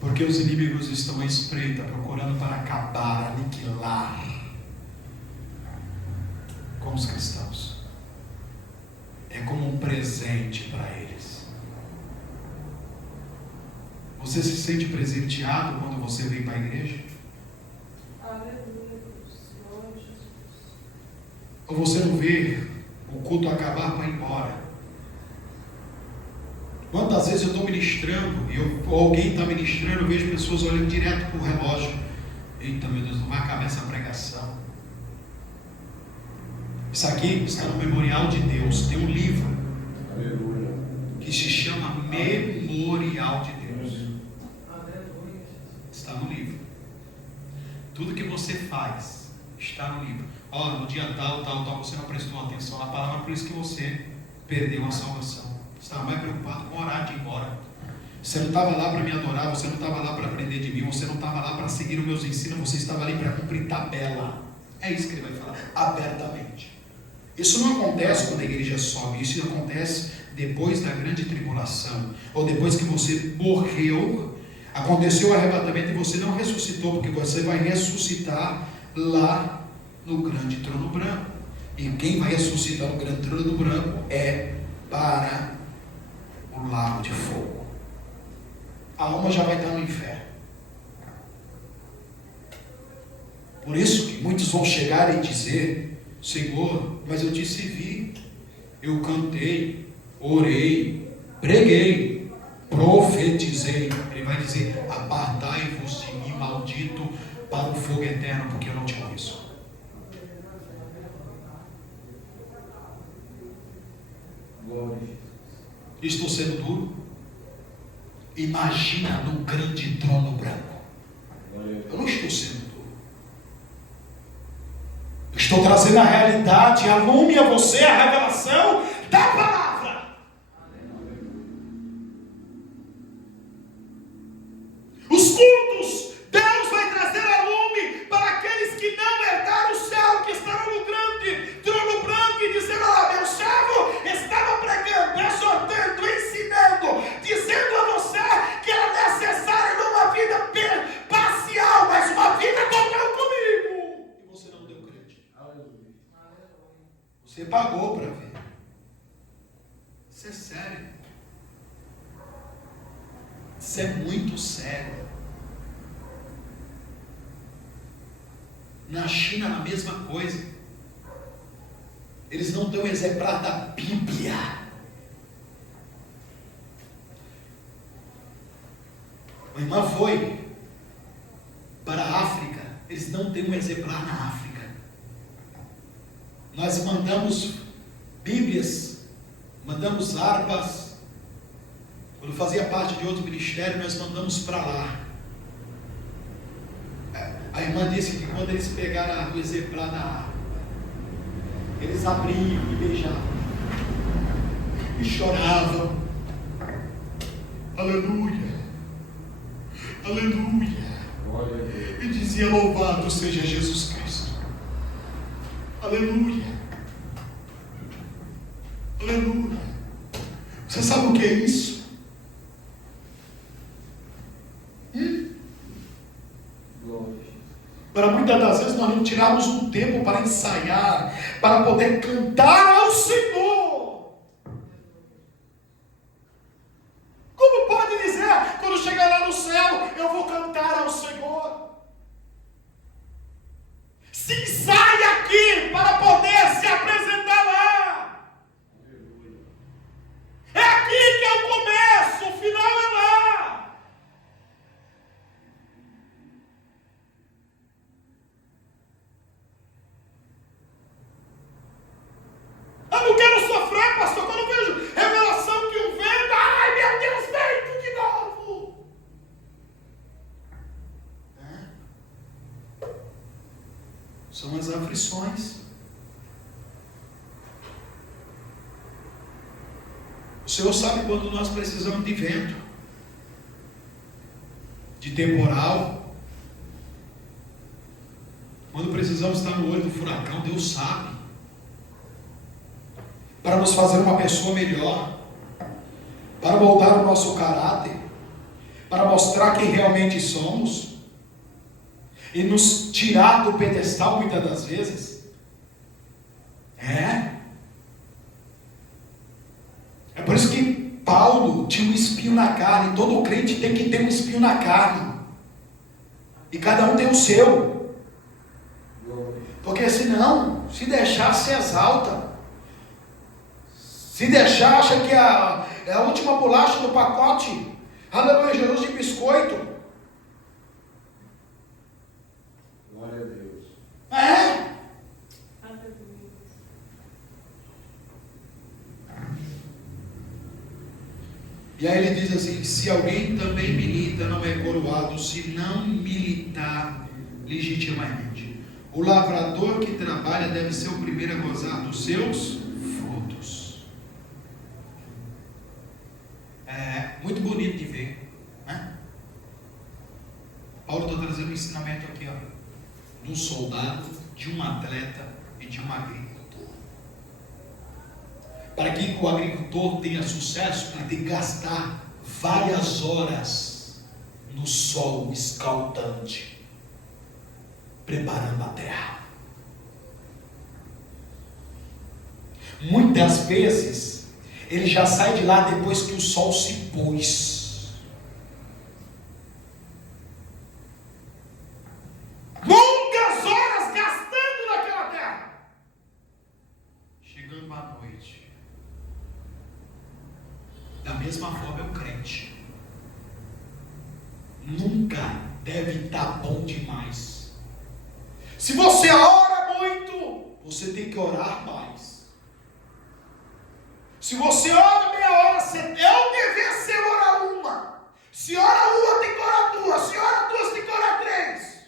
Porque os inimigos estão à espreita, procurando para acabar, aniquilar com os cristãos. É como um presente para eles. Você se sente presenteado quando você vem para a igreja? Aleluia, Deus. Glória a Jesus. Ou você não vê o culto acabar para ir embora? Quantas vezes eu estou ministrando ou alguém está ministrando, eu vejo pessoas olhando direto para o relógio. Eita, meu Deus, não vai acabar essa pregação. Isso aqui está no Memorial de Deus. Tem um livro Aleluia. que se chama Memorial de Deus. Aleluia. Está no livro. Tudo que você faz está no livro. Olha, no dia tal, você não prestou atenção na palavra, por isso que você perdeu a salvação. Você estava mais preocupado com orar de ir embora. Você não estava lá para me adorar, você não estava lá para aprender de mim, você não estava lá para seguir os meus ensinos, você estava ali para cumprir tabela. É isso que ele vai falar, abertamente. Isso não acontece quando a igreja sobe, isso acontece depois da grande tribulação, ou depois que você morreu, aconteceu o arrebatamento e você não ressuscitou, porque você vai ressuscitar lá no grande trono branco. E quem vai ressuscitar no grande trono branco é para o lago de fogo. A alma já vai estar no inferno. Por isso que muitos vão chegar e dizer: Senhor, mas eu te servi, eu cantei, orei, preguei, profetizei. Ele vai dizer: apartai-vos de mim, maldito, para o fogo eterno, porque eu não te conheço. Glória a Jesus. Estou sendo duro? Imagina no grande trono branco. Glória a Eu Deus. não estou sendo duro. Eu estou trazendo a realidade, a lume a você a revelação da palavra. Os cultos, Deus vai trazer a lume para aqueles que não herdaram o céu, que estarão no grande trono branco e dizendo: olha, meu servo estava pregando, exortando, ensinando, dizendo a você que era necessário numa vida parcial, mas uma vida total comigo. E você não deu crédito. Aleluia. Você pagou para ver. Isso é sério. Isso é muito sério. Na China, a mesma coisa. Eles não dão exemplar da Bíblia. A irmã foi para a África. Eles não têm um exemplar na África. Nós mandamos Bíblias, mandamos harpas. Quando fazia parte de outro ministério, nós mandamos para lá. A irmã disse que quando eles pegaram o exemplar da harpa, eles abriam e beijavam e choravam. Aleluia, aleluia. Glória a Deus. E dizia: louvado seja Jesus Cristo. Aleluia, aleluia. Você sabe o que é isso? Glória a Jesus. Para muitas das vezes nós não tirarmos um tempo para ensaiar, para poder cantar ao Senhor. Como pode dizer, quando chegar lá no céu, eu vou cantar ao Senhor? Se ensaia aqui para poder se apresentar lá. Aleluia. É aqui que é o começo, o final é lá. Eu não quero sofrer, pastor, quando eu vejo revelação que um vento, ai meu Deus, vento de novo. São as aflições. O Senhor sabe quando nós precisamos de vento, de temporal, quando precisamos estar no olho do furacão. Deus sabe, para nos fazer uma pessoa melhor, para moldar o nosso caráter, para mostrar quem realmente somos e nos tirar do pedestal muitas das vezes. É por isso que Paulo tinha um espinho na carne. Todo crente tem que ter um espinho na carne, e cada um tem o seu, porque senão, se deixar, se exalta. Se deixar, acha que é a última bolacha do pacote. Aleluia, Jesus de biscoito. Glória a Deus. E aí ele diz assim: se alguém também milita, não é coroado, se não militar legitimamente. O lavrador que trabalha deve ser o primeiro a gozar dos seus frutos. É muito bonito de ver, né? Paulo está trazendo um ensinamento aqui, ó, de um soldado, de um atleta e de um agricultor. Para que o agricultor tenha sucesso, ele tem que gastar várias horas no sol escaldante, preparando a terra. Muitas vezes ele já sai de lá depois que o sol se pôs. Longas horas gastando naquela terra. Chegando à noite. Da mesma forma é o crente. Nunca deve estar bom demais. Se você ora muito, você tem que orar mais. Se você ora meia hora, é o dever seu orar uma. Se ora uma, tem que orar duas. Se ora duas, tem que orar três.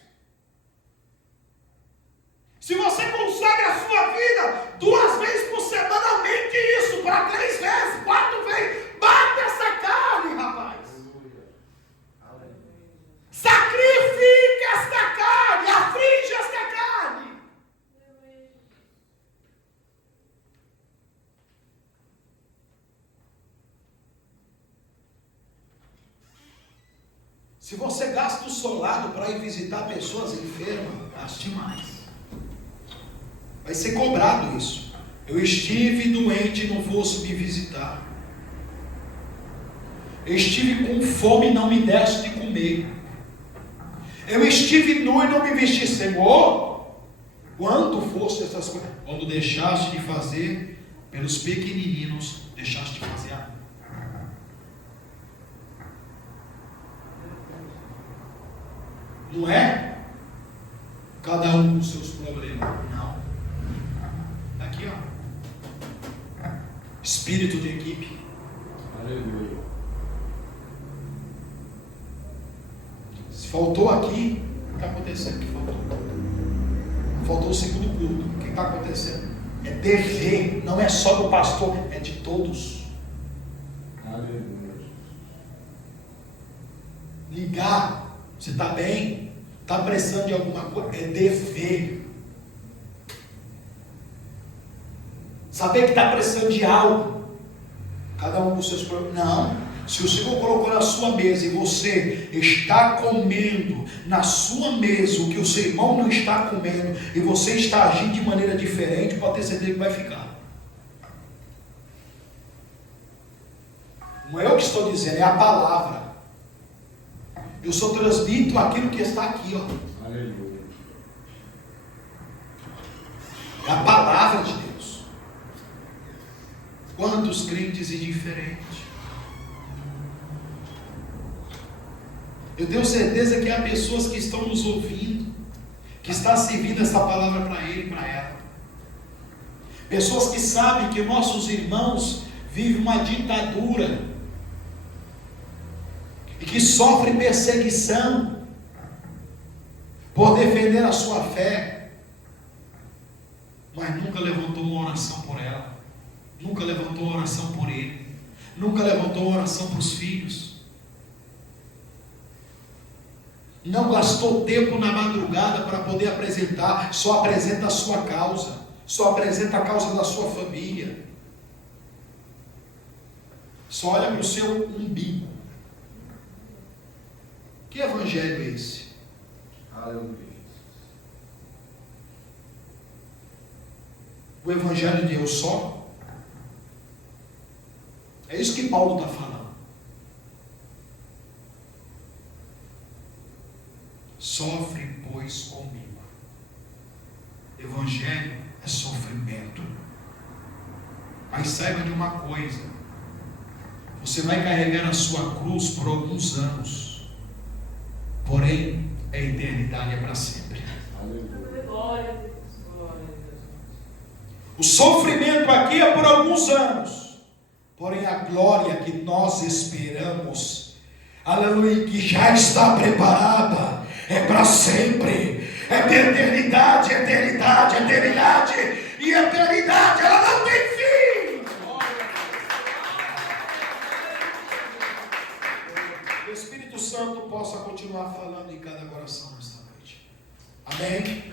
Se você consagra a sua vida 2 vezes por semana, aumente isso para 3 vezes, 4 vezes. Bata essa carne, rapaz. Sacrifique esta carne, aflige esta carne. Se você gasta o solado para ir visitar pessoas enfermas, gaste mais. Vai ser cobrado isso. Eu estive doente e não fosse me visitar. Eu estive com fome e não me deste de comer. Eu estive nu e não me vesti. Senhor, quando foste essas coisas? Quando deixaste de fazer pelos pequenininhos, deixaste de fazer a mim. Não é? Cada um com os seus problemas. Não. Está aqui, ó. Espírito de equipe. Aleluia. Se faltou aqui, o que está acontecendo? Que faltou? Faltou o segundo culto. O que está acontecendo? É dever, não é só do pastor, é de todos. Aleluia. Ligar. Você está bem? Está precisando de alguma coisa? É dever. Saber que está precisando de algo. Cada um dos seus problemas. Não. Se o Senhor colocou na sua mesa e você está comendo na sua mesa o que o seu irmão não está comendo, e você está agindo de maneira diferente, pode ter certeza que vai ficar. Não é eu que estou dizendo, é a palavra. Eu só transmito aquilo que está aqui, ó. Aleluia. É a palavra de Deus. Quantos crentes indiferentes. Eu tenho certeza que há pessoas que estão nos ouvindo, que está servindo essa palavra para ele e para ela. Pessoas que sabem que nossos irmãos vivem uma ditadura e que sofrem perseguição por defender a sua fé, mas nunca levantou uma oração por ela, nunca levantou uma oração por ele, Nunca levantou uma oração para os filhos. Não gastou tempo na madrugada para poder apresentar. Só apresenta a sua causa. Só apresenta a causa da sua família. Só olha para o seu umbigo. Que evangelho é esse? Aleluia. O evangelho de eu só? É isso que Paulo está falando. Sofre, pois, comigo. Evangelho é sofrimento. Mas saiba de uma coisa: você vai carregar a sua cruz por alguns anos, porém a eternidade é para sempre. Aleluia. Glória a Deus. Glória a Deus. O sofrimento aqui é por alguns anos, porém a glória que nós esperamos, aleluia, que já está preparada, é para sempre. É de eternidade, eternidade, eternidade, e eternidade ela não tem fim. Que o Espírito Santo possa continuar falando em cada coração nesta noite. Amém?